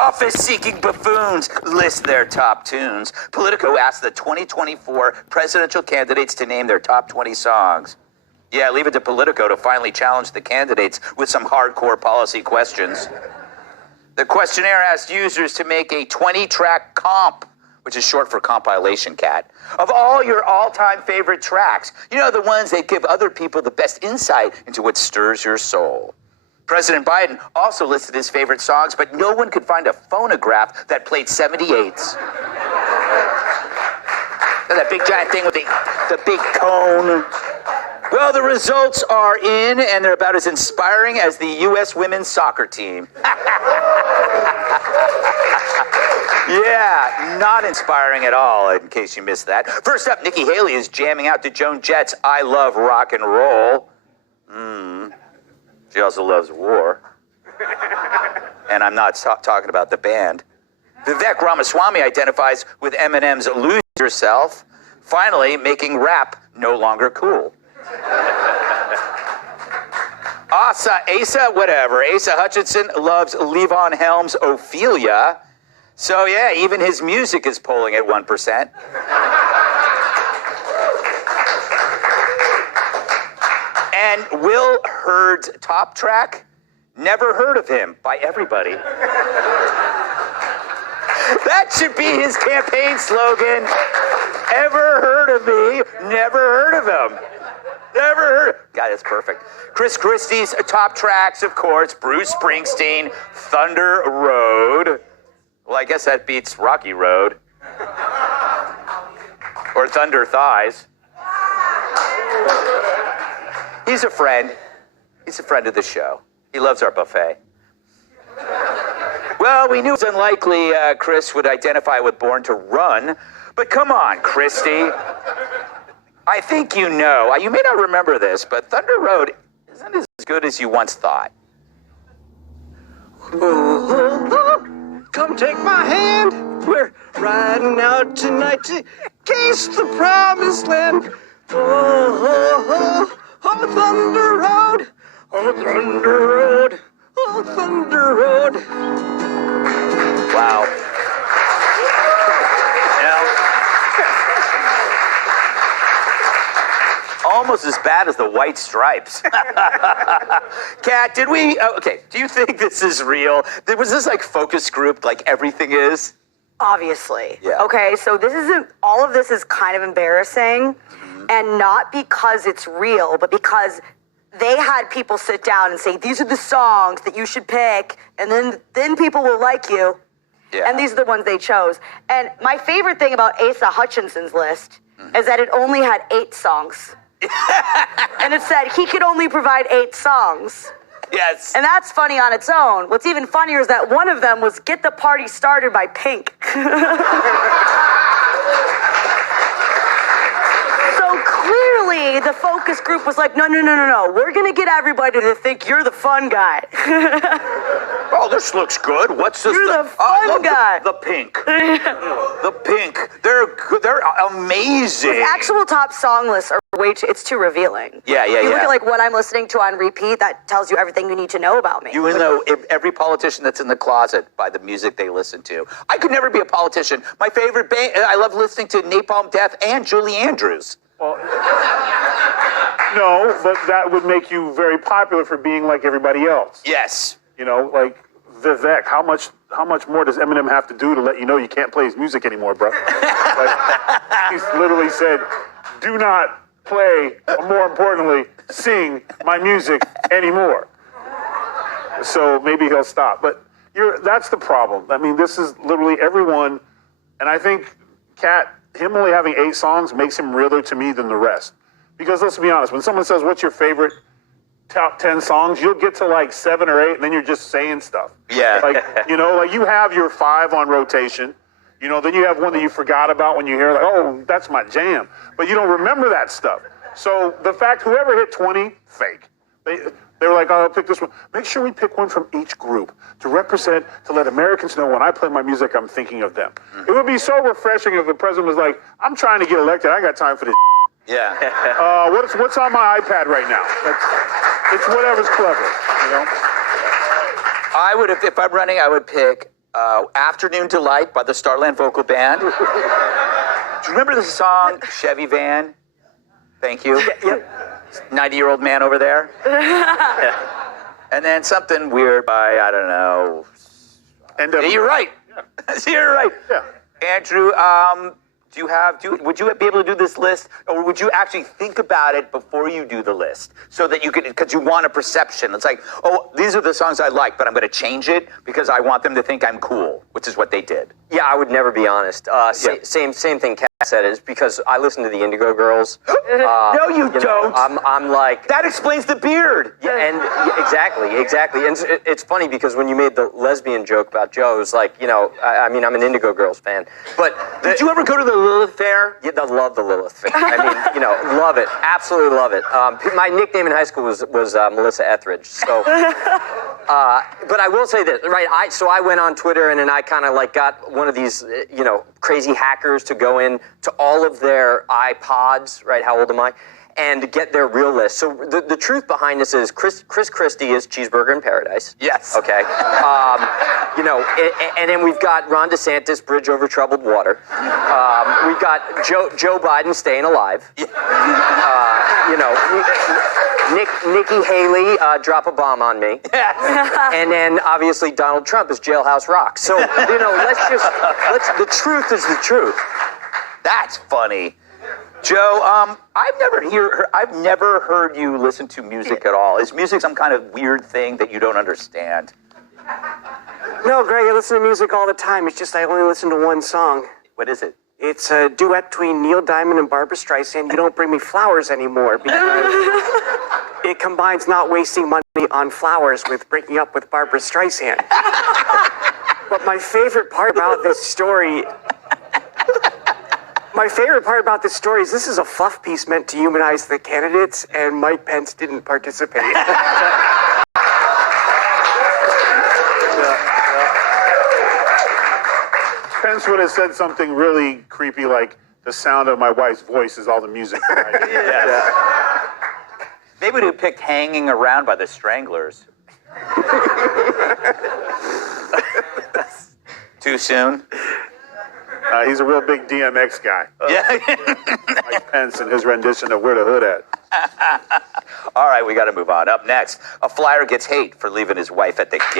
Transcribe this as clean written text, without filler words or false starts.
Office-seeking buffoons list their top tunes. Politico asked the 2024 presidential candidates to name their top 20 songs. Yeah, leave it to Politico to finally challenge the candidates with some hardcore policy questions. The questionnaire asked users to make a 20-track comp, which is short for compilation, Cat, of all your all-time favorite tracks. You know, the ones that give other people the best insight into what stirs your soul. President Biden also listed his favorite songs, but no one could find a phonograph that played 78s. That big giant thing with the big cone. Well, the results are in, and they're about as inspiring as the U.S. women's soccer team. Yeah, not inspiring at all, in case you missed that. First up, Nikki Haley is jamming out to Joan Jett's I Love Rock and Roll. She also loves war. And I'm not talking about the band. Vivek Ramaswamy identifies with Eminem's Lose Yourself, finally making rap no longer cool. Asa Hutchinson loves Levon Helm's Ophelia. So yeah, even his music is polling at 1%. And Will Hurd's top track, Never Heard of Him, by everybody. That should be his campaign slogan. Ever heard of me, never heard of him. Never heard. God, that's perfect. Chris Christie's top tracks, of course, Bruce Springsteen, Thunder Road. Well, I guess that beats Rocky Road. Or Thunder Thighs. He's a friend. He's a friend of the show. He loves our buffet. Well, we knew it was unlikely Chris would identify with Born to Run, but come on, Christy. I think you know. You may not remember this, but Thunder Road isn't as good as you once thought. Come take my hand. We're riding out tonight to gaze the promised land. Oh, Thunder Road. Oh, Thunder Road. Oh, Thunder Road. Wow. Almost as bad as the White Stripes. Kat, did we... okay, do you think this is real? Was this like focus group like everything is? Obviously. Yeah. Okay, so this isn't... all of this is kind of embarrassing, and not because it's real, but because they had people sit down and say, these are the songs that you should pick, and then people will like you. Yeah. And these are the ones they chose. And my favorite thing about Asa Hutchinson's list is that it only had 8 songs. And it said he could only provide 8 songs. Yes. And that's funny on its own. What's even funnier is that one of them was Get the Party Started by Pink. So clearly the focus group was like, no. We're going to get everybody to think you're the fun guy. Oh, this looks good. What's this? You're the fun guy. The Pink. The Pink. They're amazing. The actual top song lists are it's too revealing. Yeah. You look at like what I'm listening to on repeat, that tells you everything you need to know about me. You know every politician that's in the closet by the music they listen to. I could never be a politician. My favorite band, I love listening to Napalm Death and Julie Andrews. Well, no, but that would make you very popular for being like everybody else. Yes. You know, like Vivek, how much more does Eminem have to do to let you know you can't play his music anymore, bro? Like, he's literally said, do not play, or more importantly, sing my music anymore. So maybe he'll stop. But that's the problem. I mean, this is literally everyone, and I think him only having 8 songs makes him realer to me than the rest. Because let's be honest, when someone says, what's your favorite top 10 songs, you'll get to like 7 or 8, and then you're just saying stuff. Yeah. Like, like you have your 5 on rotation. Then you have one that you forgot about when you hear, like, oh, that's my jam. But you don't remember that stuff. So the fact whoever hit 20, fake. They were like, oh, I'll pick this one. Make sure we pick one from each group to represent, to let Americans know when I play my music, I'm thinking of them. It would be so refreshing if the president was like, I'm trying to get elected. I ain't got time for this. Yeah. What's on my iPad right now? It's whatever's clever, I would, if I'm running, I would pick Afternoon Delight by the Starland Vocal Band. Do you remember the song Chevy Van? Thank you. Yep. 90-year-old man over there. And then something weird by, I don't know. And You're right. You're right. Yeah. Andrew, would you be able to do this list, or would you actually think about it before you do the list, so that you could, because you want a perception. It's like, oh, these are the songs I like, but I'm going to change it because I want them to think I'm cool, which is what they did. Yeah, I would never be honest. Same thing Kat said is because I listen to the Indigo Girls. No, you don't. I'm like... That explains the beard. Yeah, and exactly. And it's funny because when you made the lesbian joke about Joe, it was like, I mean, I'm an Indigo Girls fan. But did you ever go to the Lilith Fair? Yeah, I love the Lilith Fair. I mean, love it. Absolutely love it. My nickname in high school was Melissa Etheridge. So, but I will say this, right? So I went on Twitter and then I kind of like got one of these, crazy hackers to go in to all of their iPods, right? How old am I? And get their real list. So the truth behind this is Chris Christie is Cheeseburger in Paradise. Yes. Okay. And then we've got Ron DeSantis, Bridge Over Troubled Water. We've got Joe Biden, Staying Alive. Nikki Haley, Drop a Bomb on Me. And then obviously Donald Trump is Jailhouse Rock. So, the truth is the truth. That's funny. Joe, I've never heard you listen to music at all. Is music some kind of weird thing that you don't understand? No, Greg, I listen to music all the time. It's just I only listen to one song. What is it? It's a duet between Neil Diamond and Barbra Streisand, You Don't Bring Me Flowers Anymore, because it combines not wasting money on flowers with breaking up with Barbra Streisand. But my favorite part about this story is this is a fluff piece meant to humanize the candidates, and Mike Pence didn't participate. Pence would have said something really creepy like, the sound of my wife's voice is all the music. They would have picked Hanging Around by the Stranglers. Too soon? He's a real big DMX guy. Yeah. Mike Pence and his rendition of Where the Hood At. All right, we got to move on. Up next, a flyer gets hate for leaving his wife at the gate.